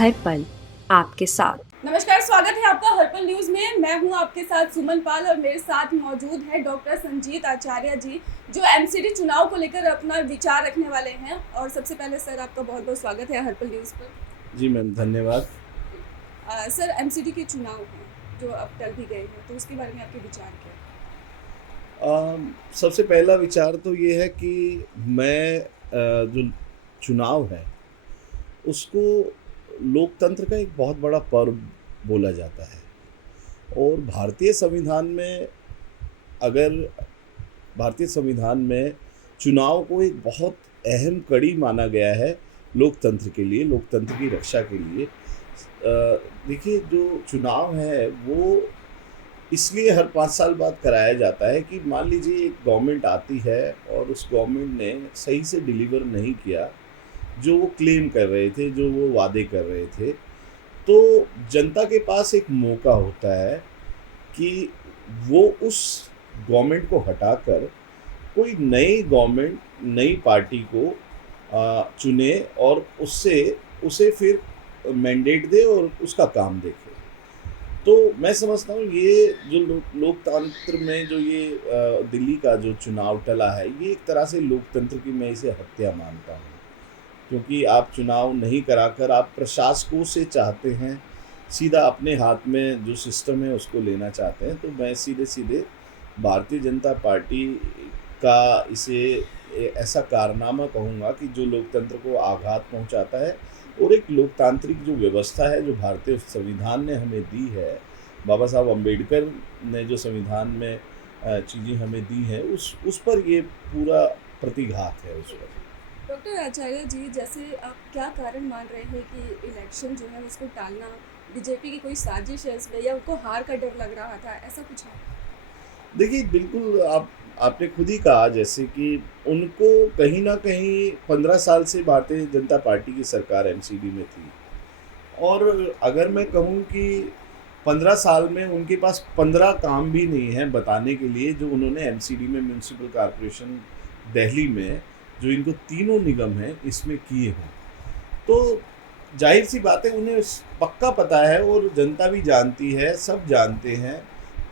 हर पल आपके साथ। नमस्कार, स्वागत है आपका हर्पल न्यूज में। मैं हूं आपके साथ सुमन पाल और मेरे साथ मौजूद है डॉक्टर संजीत आचार्य जी, जो एमसीडी चुनाव को लेकर अपना विचार रखने वाले हैं। और सबसे पहले सर, आपका बहुत बहुत स्वागत है हर्पल न्यूज पर। जी मैम, धन्यवाद। सर, एमसीडी के चुनाव हैं जो अब टल भी गए हैं, तो उसके बारे में आपके विचार क्या है? सबसे पहला विचार तो ये है कि मैं जो चुनाव है उसको लोकतंत्र का एक बहुत बड़ा पर्व बोला जाता है। और भारतीय संविधान में चुनाव को एक बहुत अहम कड़ी माना गया है लोकतंत्र के लिए, लोकतंत्र की रक्षा के लिए। देखिए, जो चुनाव है वो इसलिए हर 5 साल बाद कराया जाता है कि मान लीजिए एक गवर्नमेंट आती है और उस गवर्नमेंट ने सही से डिलीवर नहीं किया जो वो क्लेम कर रहे थे, जो वो वादे कर रहे थे। तो जनता के पास एक मौका होता है कि वो उस गवर्नमेंट को हटाकर कोई नई गवर्नमेंट, नई पार्टी को चुने और उसे फिर मैंडेट दे और उसका काम देखे। तो मैं समझता हूँ ये जो लोकतंत्र में जो ये दिल्ली का जो चुनाव टला है, ये एक तरह से लोकतंत्र की मैं इसे हत्या मानता हूँ। क्योंकि आप चुनाव नहीं कराकर आप प्रशासकों से चाहते हैं सीधा अपने हाथ में जो सिस्टम है उसको लेना चाहते हैं। तो मैं सीधे भारतीय जनता पार्टी का इसे ऐसा कारनामा कहूँगा कि जो लोकतंत्र को आघात पहुँचाता है। और एक लोकतांत्रिक जो व्यवस्था है जो भारतीय संविधान ने हमें दी है, बाबा साहब अम्बेडकर ने जो संविधान में चीज़ें हमें दी हैं, उस पर ये पूरा प्रतिघात है उस पर। डॉक्टर आचार्य जी, जैसे आप क्या कारण मान रहे हैं कि इलेक्शन जो है उसको टालना बीजेपी की कोई साजिश है इसमें, या उनको हार का डर लग रहा था, ऐसा कुछ है? देखिए, बिल्कुल आपने खुद ही कहा जैसे कि उनको कहीं ना कहीं 15 साल से भारतीय जनता पार्टी की सरकार एमसीडी में थी। और अगर मैं कहूँ कि 15 साल में उनके पास 15 काम भी नहीं है बताने के लिए जो उन्होंने एमसीडी में, म्यूनसिपल कॉरपोरेशन दिल्ली में, जो इनको तीनों निगम हैं इसमें किए हैं। तो जाहिर सी बात है, उन्हें पक्का पता है और जनता भी जानती है, सब जानते हैं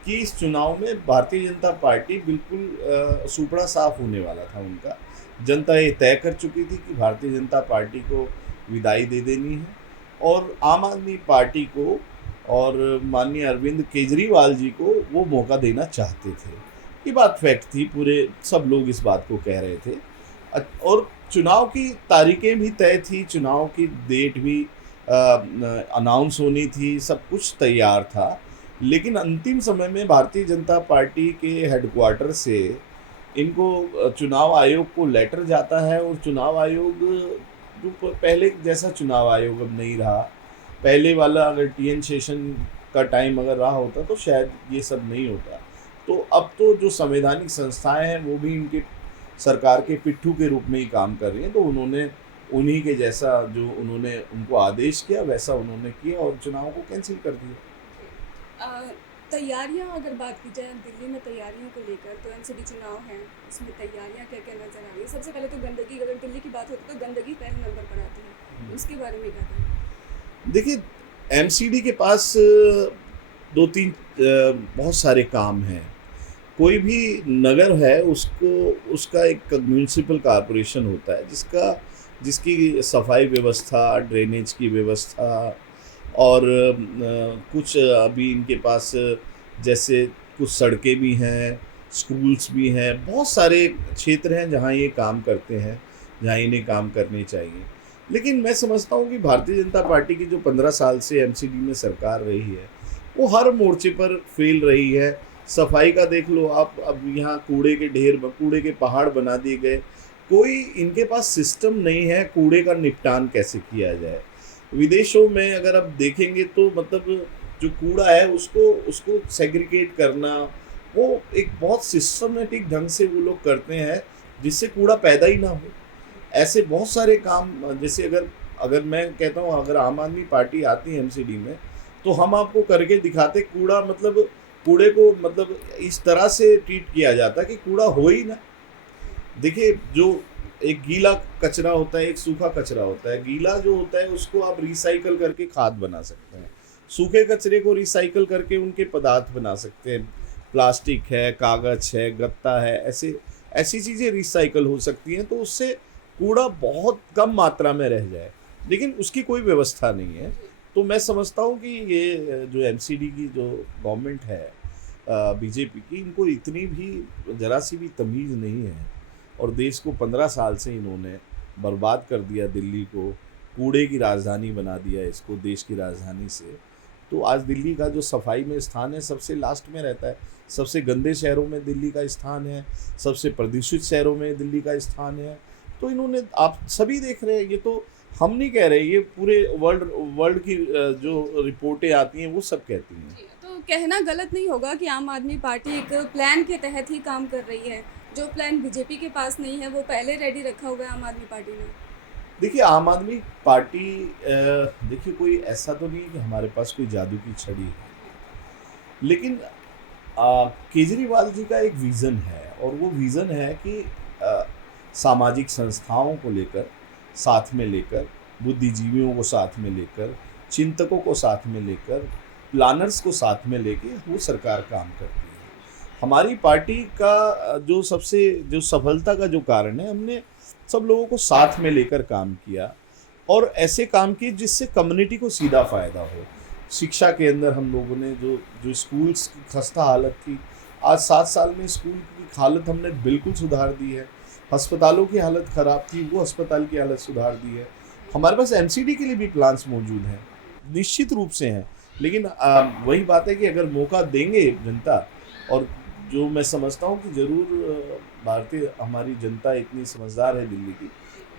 कि इस चुनाव में भारतीय जनता पार्टी बिल्कुल सुपड़ा साफ होने वाला था उनका। जनता ये तय कर चुकी थी कि भारतीय जनता पार्टी को विदाई दे देनी है और आम आदमी पार्टी को और माननीय अरविंद केजरीवाल जी को वो मौका देना चाहते थे। ये बात फैक्ट थी, पूरे सब लोग इस बात को कह रहे थे। और चुनाव की तारीखें भी तय थी, चुनाव की डेट भी अनाउंस होनी थी, सब कुछ तैयार था। लेकिन अंतिम समय में भारतीय जनता पार्टी के हेडक्वार्टर से इनको चुनाव आयोग को लेटर जाता है और चुनाव आयोग जो पहले जैसा चुनाव आयोग अब नहीं रहा। पहले वाला अगर टीएन शेषन का टाइम अगर रहा होता तो शायद ये सब नहीं होता। तो अब तो जो संवैधानिक संस्थाएं हैं वो भी इनके सरकार के पिट्ठू के रूप में ही काम कर रही हैं। तो उन्होंने उन्हीं के जैसा जो उन्होंने उनको आदेश किया वैसा उन्होंने किया और चुनाव को कैंसिल कर दिया। तैयारियां अगर बात की जाए दिल्ली में तैयारियों को लेकर, तो एमसीडी चुनाव हैं, उसमें तैयारियां क्या क्या नजर आ रही है? सबसे पहले तो गंदगी, अगर दिल्ली की बात होती है तो गंदगी पहले नंबर पर आती है, उसके बारे में क्या कहें? देखिए, एमसीडी के पास 2-3 बहुत सारे काम हैं। कोई भी नगर है उसका एक म्यूनसिपल कॉरपोरेशन होता है जिसकी सफाई व्यवस्था, ड्रेनेज की व्यवस्था और कुछ अभी इनके पास जैसे कुछ सड़कें भी हैं, स्कूल्स भी हैं, बहुत सारे क्षेत्र हैं जहाँ ये काम करते हैं, जहाँ इन्हें काम करने चाहिए। लेकिन मैं समझता हूँ कि भारतीय जनता पार्टी की जो 15 साल से एमसीडी में सरकार रही है वो हर मोर्चे पर फेल रही है। सफाई का देख लो आप, अब यहाँ कूड़े के पहाड़ बना दिए गए। कोई इनके पास सिस्टम नहीं है कूड़े का निपटान कैसे किया जाए। विदेशों में अगर आप देखेंगे तो मतलब जो कूड़ा है उसको सेग्रीगेट करना, वो एक बहुत सिस्टमेटिक ढंग से वो लोग करते हैं जिससे कूड़ा पैदा ही ना हो। ऐसे बहुत सारे काम, जैसे अगर मैं कहता हूँ अगर आम आदमी पार्टी आती है एमसीडी में तो हम आपको करके दिखाते कूड़े को मतलब इस तरह से ट्रीट किया जाता है कि कूड़ा हो ही ना। देखिए, जो एक गीला कचरा होता है, एक सूखा कचरा होता है। गीला जो होता है उसको आप रिसाइकल करके खाद बना सकते हैं, सूखे कचरे को रिसाइकल करके उनके पदार्थ बना सकते हैं। प्लास्टिक है, कागज़ है, गत्ता है, ऐसी चीज़ें रिसाइकल हो सकती हैं, तो उससे कूड़ा बहुत कम मात्रा में रह जाए, लेकिन उसकी कोई व्यवस्था नहीं है। तो मैं समझता हूँ कि ये जो एमसीडी की जो गवर्नमेंट है बीजेपी की, इनको इतनी भी ज़रा सी भी तमीज़ नहीं है, और देश को 15 साल से इन्होंने बर्बाद कर दिया, दिल्ली को कूड़े की राजधानी बना दिया इसको, देश की राजधानी से। तो आज दिल्ली का जो सफाई में स्थान है सबसे लास्ट में रहता है, सबसे गंदे शहरों में दिल्ली का स्थान है, सबसे प्रदूषित शहरों में दिल्ली का स्थान है। तो इन्होंने, आप सभी देख रहे हैं, ये तो हम नहीं कह रहे, ये पूरे वर्ल्ड की जो रिपोर्टें आती हैं वो सब कहती हैं। तो कहना गलत नहीं होगा कि आम आदमी पार्टी एक प्लान के तहत ही काम कर रही है, जो प्लान बीजेपी के पास नहीं है वो पहले रेडी रखा हुआ है आम आदमी पार्टी ने। देखिए, आम आदमी पार्टी, देखिए कोई ऐसा तो नहीं है कि हमारे पास कोई जादू की छड़ी है, लेकिन केजरीवाल जी का एक विज़न है, और वो विज़न है कि सामाजिक संस्थाओं को लेकर, साथ में लेकर, बुद्धिजीवियों को साथ में लेकर, चिंतकों को साथ में लेकर, प्लानर्स को साथ में लेके वो सरकार काम करती है। हमारी पार्टी का जो सफलता का जो कारण है, हमने सब लोगों को साथ में लेकर काम किया, और ऐसे काम किए जिससे कम्युनिटी को सीधा फ़ायदा हो। शिक्षा के अंदर हम लोगों ने जो स्कूल्स की खस्ता हालत थी, आज 7 साल में स्कूल की हालत हमने बिल्कुल सुधार दी है। अस्पतालों की हालत ख़राब थी, वो अस्पताल की हालत सुधार दी है। हमारे पास एमसीडी के लिए भी प्लान्स मौजूद हैं, निश्चित रूप से हैं, लेकिन वही बात है कि अगर मौका देंगे जनता, और जो मैं समझता हूँ कि ज़रूर हमारी जनता इतनी समझदार है दिल्ली की,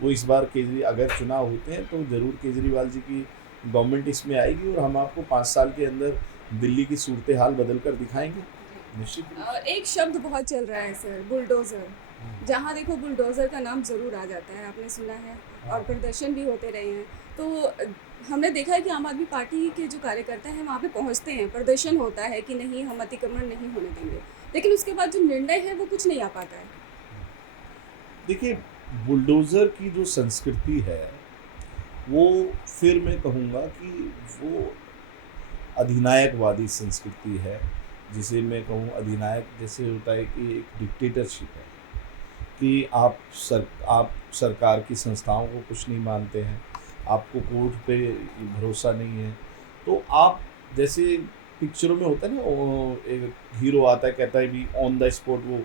वो इस बार अगर चुनाव होते हैं तो ज़रूर केजरीवाल जी की गवर्नमेंट इसमें आएगी, और हम आपको 5 साल के अंदर दिल्ली की सूरत हाल बदल कर दिखाएंगे, निश्चित। एक शब्द बहुत चल रहा है सर, बुलडोज़र। जहाँ देखो बुलडोज़र का नाम ज़रूर आ जाता है, आपने सुना है, और प्रदर्शन भी होते रहे हैं। तो हमने देखा है कि आम आदमी पार्टी के जो कार्यकर्ता हैं वहाँ पे पहुँचते हैं, प्रदर्शन होता है कि नहीं हम अतिक्रमण नहीं होने देंगे, लेकिन उसके बाद जो निर्णय है वो कुछ नहीं आ पाता है। देखिए, बुलडोज़र की जो संस्कृति है, वो फिर मैं कहूँगा कि वो अधिनायकवादी संस्कृति है, जिसे मैं कहूँ अधिनायक जैसे होता है कि एक डिक्टेटरशिप है, कि आप सरकार की संस्थाओं को कुछ नहीं मानते हैं, आपको कोर्ट पे भरोसा नहीं है, तो आप जैसे पिक्चरों में होता है ना, एक हीरो आता है, कहता है भी ऑन द स्पॉट, वो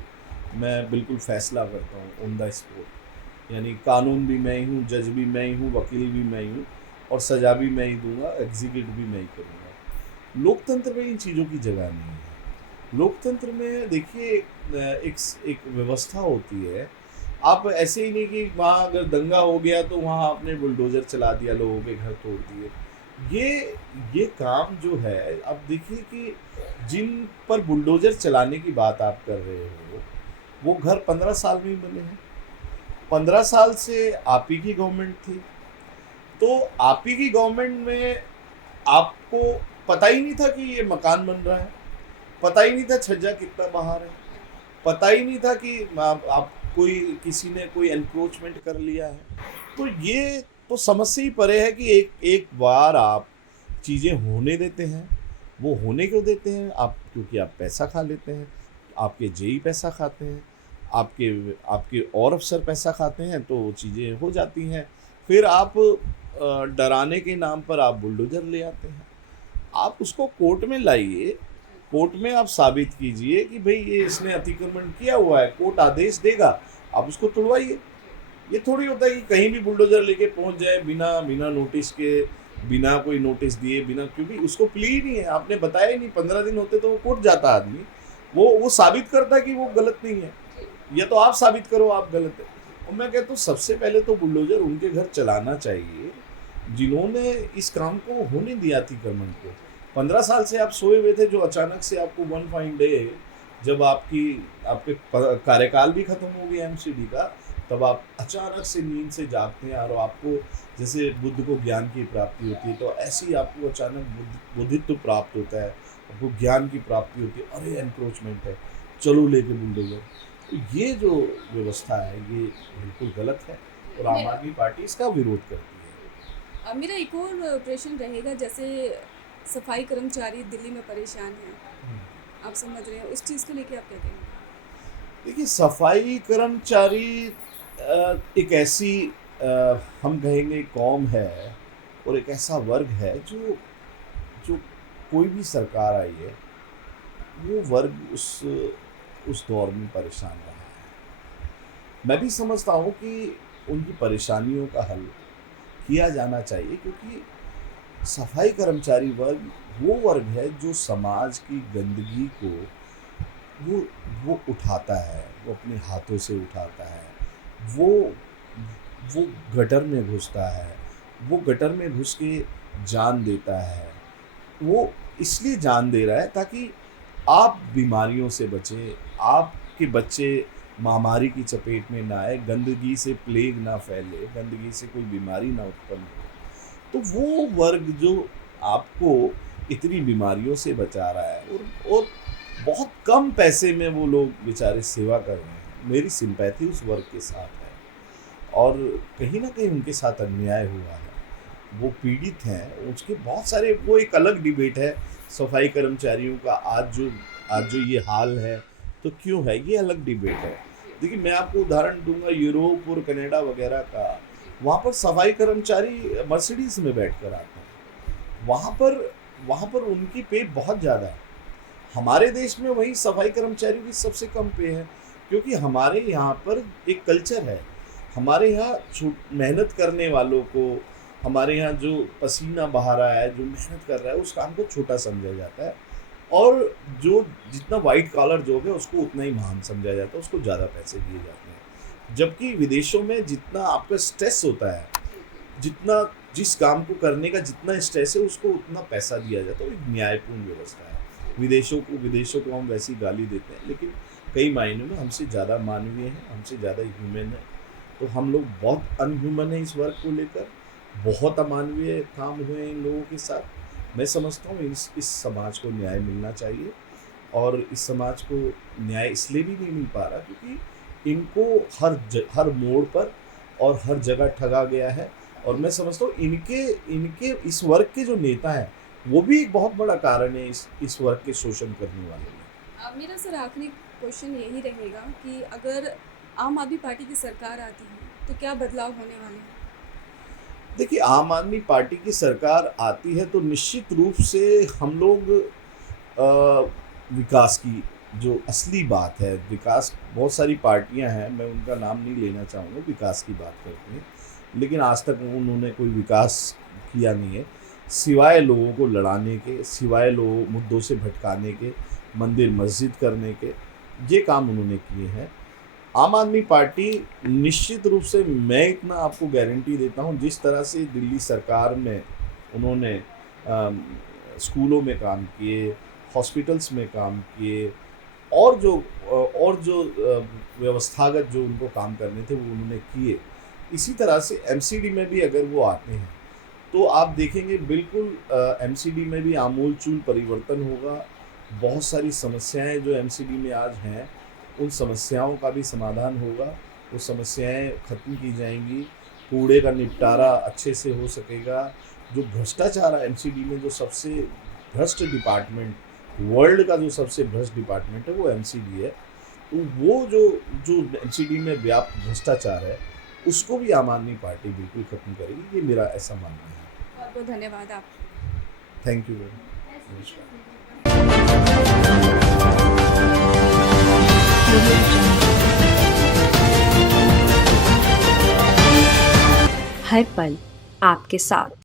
मैं बिल्कुल फैसला करता हूँ ऑन द स्पॉट, यानी कानून भी मैं ही हूँ, जज भी मैं ही हूँ, वकील भी मैं ही हूँ, और सज़ा भी मैं ही दूंगा, एग्जीक्यूट भी मैं ही करूँगा। लोकतंत्र में इन चीज़ों की जगह नहीं है। लोकतंत्र में देखिए एक व्यवस्था होती है। आप ऐसे ही नहीं कि वहाँ अगर दंगा हो गया तो वहाँ आपने बुलडोज़र चला दिया, लोगों के घर तोड़ दिए। ये काम जो है, अब देखिए कि जिन पर बुलडोज़र चलाने की बात आप कर रहे हो, वो घर 15 साल में ही बने हैं। 15 साल से आप ही की गवर्नमेंट थी, तो आप ही की गवर्नमेंट में आपको पता ही नहीं था कि ये मकान बन रहा है, पता ही नहीं था छज्जा कितना बाहर है, पता ही नहीं था कि आप किसी ने कोई एनक्रोचमेंट कर लिया है। तो ये तो समझ से ही परे है कि एक बार आप चीज़ें होने देते हैं। वो होने क्यों देते हैं? आप क्योंकि आप पैसा खा लेते हैं, आपके जेई पैसा खाते हैं, आपके और अफसर पैसा खाते हैं, तो वो चीज़ें हो जाती हैं। फिर आप डराने के नाम पर आप बुलडोज़र ले आते हैं। आप उसको कोर्ट में लाइए, कोर्ट में आप साबित कीजिए कि भाई ये इसने अतिक्रमण किया हुआ है, कोर्ट आदेश देगा, आप उसको तुड़वाइए। ये थोड़ी होता है कि कहीं भी बुलडोज़र लेके पहुंच जाए बिना नोटिस के, बिना कोई नोटिस दिए, क्योंकि उसको प्ली ही नहीं है, आपने बताया ही नहीं। 15 दिन होते तो वो कोर्ट जाता आदमी, वो साबित करता कि वो गलत नहीं है, या तो आप साबित करो आप गलत है। और मैं कहता हूँ सबसे पहले तो बुलडोज़र उनके घर चलाना चाहिए जिन्होंने इस काम को होने दिया, अतिक्रमण को। 15 साल से आप सोए हुए थे, जो अचानक से आपको वन फाइन डे, जब आपके कार्यकाल भी खत्म हो गया एमसीडी का, तब आप अचानक से नींद से जागते हैं, और आपको जैसे बुद्ध को ज्ञान की प्राप्ति होती है, तो ऐसे ही आपको अचानक बुद्धित्व प्राप्त होता है, आपको ज्ञान की प्राप्ति होती है। अरे एनक्रोचमेंट है, चलो लेके बुलडोज़र। तो ये जो व्यवस्था है ये बिल्कुल गलत है और आम आदमी पार्टी इसका विरोध करती है। मेरा एक और प्रश्न रहेगा, जैसे सफाई कर्मचारी दिल्ली में परेशान हैं, आप समझ रहे हैं, उस चीज़ को लेके आप क्या कहेंगे? देखिए, सफाई कर्मचारी एक ऐसी हम कहेंगे कौम है और एक ऐसा वर्ग है जो जो कोई भी सरकार आई है वो वर्ग उस दौर में परेशान रहा है। मैं भी समझता हूँ कि उनकी परेशानियों का हल किया जाना चाहिए, क्योंकि सफाई कर्मचारी वर्ग वो वर्ग है जो समाज की गंदगी को वो उठाता है, वो अपने हाथों से उठाता है, वो गटर में घुसता है, वो गटर में घुस के जान देता है। वो इसलिए जान दे रहा है ताकि आप बीमारियों से बचें, आपके बच्चे महामारी की चपेट में ना आए, गंदगी से प्लेग ना फैले, गंदगी से कोई बीमारी ना उत्पन्न हो। तो वो वर्ग जो आपको इतनी बीमारियों से बचा रहा है और बहुत कम पैसे में वो लोग बेचारे सेवा कर रहे हैं, मेरी सिंपैथी उस वर्ग के साथ है और कहीं ना कहीं उनके साथ अन्याय हुआ है, वो पीड़ित हैं। उसके बहुत सारे, वो एक अलग डिबेट है सफाई कर्मचारियों का। आज जो ये हाल है तो क्यों है, ये अलग डिबेट है। देखिए, मैं आपको उदाहरण दूंगा यूरोप और कनाडा वगैरह का। वहाँ पर सफाई कर्मचारी मर्सिडीज में बैठ कर आते हैं, वहाँ पर उनकी पे बहुत ज़्यादा है। हमारे देश में वही सफाई कर्मचारियों की सबसे कम पे है, क्योंकि हमारे यहाँ पर एक कल्चर है। हमारे यहाँ मेहनत करने वालों को, हमारे यहाँ जो पसीना बहा रहा है, जो मेहनत कर रहा है, उस काम को छोटा समझा जाता है और जो जितना वाइट कॉलर जॉब है उसको उतना ही महान समझा जाता है, उसको ज़्यादा पैसे दिए जाते हैं। जबकि विदेशों में जितना आपका स्ट्रेस होता है, जितना जिस काम को करने का जितना स्ट्रेस है उसको उतना पैसा दिया जाता है। एक न्यायपूर्ण व्यवस्था है। विदेशों को हम वैसी गाली देते हैं, लेकिन कई मायनों में हमसे ज़्यादा मानवीय हैं, हमसे ज़्यादा ह्यूमन है। तो हम लोग बहुत अनह्यूमन है इस वर्ग को लेकर, बहुत अमानवीय काम हुए इन लोगों के साथ। मैं समझता हूँ इस समाज को न्याय मिलना चाहिए और इस समाज को न्याय इसलिए भी नहीं मिल पा रहा क्योंकि इनको हर मोड़ पर और हर जगह ठगा गया है। और मैं समझता हूँ इनके इस वर्ग के जो नेता हैं वो भी एक बहुत बड़ा कारण है इस वर्ग के शोषण करने वाले में। मेरा सर आखिरी क्वेश्चन यही रहेगा कि अगर आम आदमी पार्टी की सरकार आती है तो क्या बदलाव होने वाले हैं? देखिए, आम आदमी पार्टी की सरकार आती है तो निश्चित रूप से हम लोग विकास की जो असली बात है, विकास, बहुत सारी पार्टियां हैं, मैं उनका नाम नहीं लेना चाहूँगा, विकास की बात करती हैं, लेकिन आज तक उन्होंने कोई विकास किया नहीं है सिवाय लोगों को लड़ाने के, सिवाय लोग मुद्दों से भटकाने के, मंदिर मस्जिद करने के, ये काम उन्होंने किए हैं। आम आदमी पार्टी निश्चित रूप से, मैं इतना आपको गारंटी देता हूँ, जिस तरह से दिल्ली सरकार में उन्होंने स्कूलों में काम किए, हॉस्पिटल्स में काम किए और जो व्यवस्थागत जो उनको काम करने थे वो उन्होंने किए, इसी तरह से एमसीडी में भी अगर वो आते हैं तो आप देखेंगे बिल्कुल एमसीडी में भी आमूलचूल परिवर्तन होगा। बहुत सारी समस्याएं जो एमसीडी में आज हैं उन समस्याओं का भी समाधान होगा, वो समस्याएं ख़त्म की जाएंगी, कूड़े का निपटारा अच्छे से हो सकेगा। जो भ्रष्टाचार है एमसीडी में, जो सबसे भ्रष्ट डिपार्टमेंट, वर्ल्ड का जो सबसे भ्रष्ट डिपार्टमेंट है वो एमसीडी है। तो वो जो एमसीडी में व्याप्त भ्रष्टाचार है उसको भी आम आदमी पार्टी बिल्कुल ख़त्म करेगी, ये मेरा ऐसा मानना है। बहुत बहुत धन्यवाद आप। Thank you very much. हर पल आपके साथ।